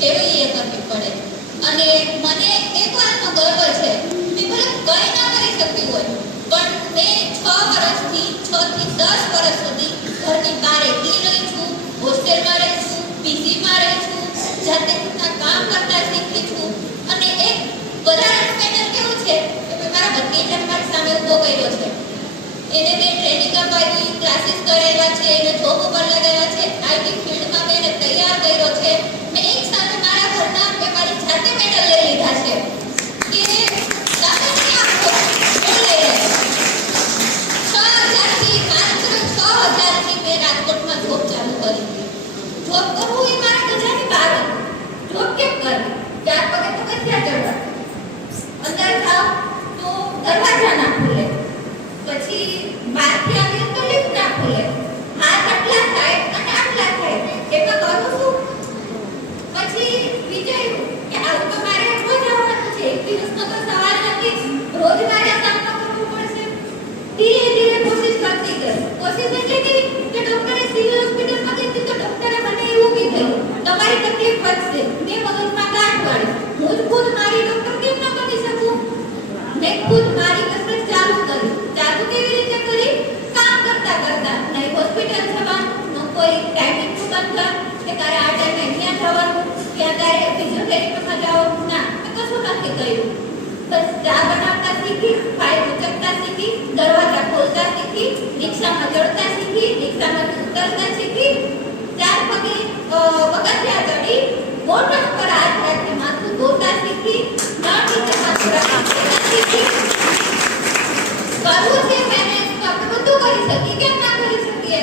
કેવી એ કરવી પડે? અને મને એક વાતનો ગર્વ છે કે ભલે કંઈ ના કરી શકતી હોય, પણ મેં છ વર્ષથી છ થી દસ વર્ષ સુધી ઘરની બહાર એકલી રહી છું, હોસ્ટેલમાં રહી છું, પીજીમાં રહી છું, જાતે પોતા કામ કરતા શીખી છું. અને એક વધારાનું પેનલ કેવું છે કે મેં મારા ભત્રીજાને મારી સામે ઊભો કર્યો છે. એને મેં ટ્રેનિંગ અપાવી ક્લાસીસ કરાવ્યા છે એને જોબ ઉપર લગાવ્યા છે આઈટી ફિલ્ડમાં મેં એને તૈયાર કર્યો છે મેં એક સાથે મારા ઘરના મેં મારી જાતે મેડલ લઈ લીધા છે કે તમે નહીં આપો હું લઈ લઈશ છ હજારથી માત્ર છ હજારથી મેં રાજકોટમાં જોબ ચાલુ કરી જોબ કરવું એ મારા ગજાની બહાર. જોબ કેમ કરવી? ચાર પગે પગથિયાં ચડવા અંદર થાવ તો દરવાજા ના ખુલે. પછી બહારથી આવીએ તો લિફ્ટ ના ખુલે. હાથ આટલા થાય અને આટલા થાય એમાં કરું શું પછી વિચાર્યું કે આવું તો મારે રોજ આવવાનું છે. એક દિવસનો તો સવાલ કશું નથી કર્યું બસ ચા બનાવતા શીખી ફાઇલ ઉચકતા શીખી દરવાજા ખોલતા શીખી રિક્ષામાં ચડતા શીખી રિક્ષામાંથી ઉતરતા શીખી ચાર પગે અ, પગથિયાં ચડી મોટર ઉપર હાથ રાખી માથું ધોતા શીખી નળ નીચે માથું રાખી ધોતા શીખી કરવું છે મેનેજ તો આપણે બધું કરી શકીએ કેમ ના કરી શકીએ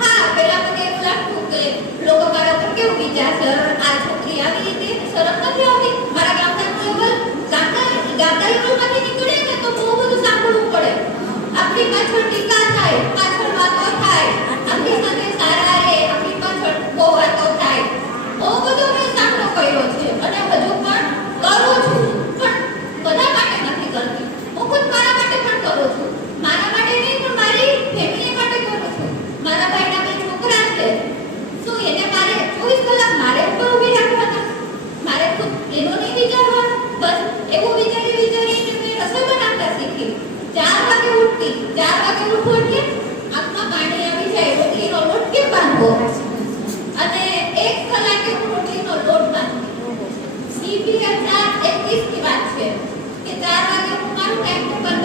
હા પહેલા મને એવું લાગતું કે લોકો મારા પર કેવું વિચારશે આ છોકરી આવી રીતે શરમ નથી આવતી મારા ગામના લેવલ ગામના ગામના લેવલમાંથી નીકળે ને તો બહુ બધું સાંભળવું પડે આપણી પાછળ ટીકા થાય પાછળ વાતો થાય આપણી સાથે સારા રે આપણી પાછળ બહુ વાતો થાય બહુ બધો મેં સામનો કર્યો છે અને હજુ પણ કરું છું પણ બધા માટે નથી કરતી હું ખુદ મારા માટે પણ કરું છું મારા માટે નહીં પણ મારી ફેમિલી માટે કરું છું મારા ભાઈના બે છોકરા છે શું એને મારે 24 કલાક મારે ઉપર ઊભી રાખવાના મારે ખુદ એનું નહીં વિચારવાનું બસ એવું વિચારી વિચારીને મેં રસોઈ બનાવતા શીખી ચાર વાગે ઉઠતી ચાર વાગે ઉઠું એટલે આંખમાં પાણી આવી જાય રોટલીનો લોટ બાંધવો અને એક કલાકે રોટલીનો લોટ બાંધતી સીપી ચાર એકવીસની વાત છે કે ચાર વાગે હું મારું ટાઈમ ટેબલ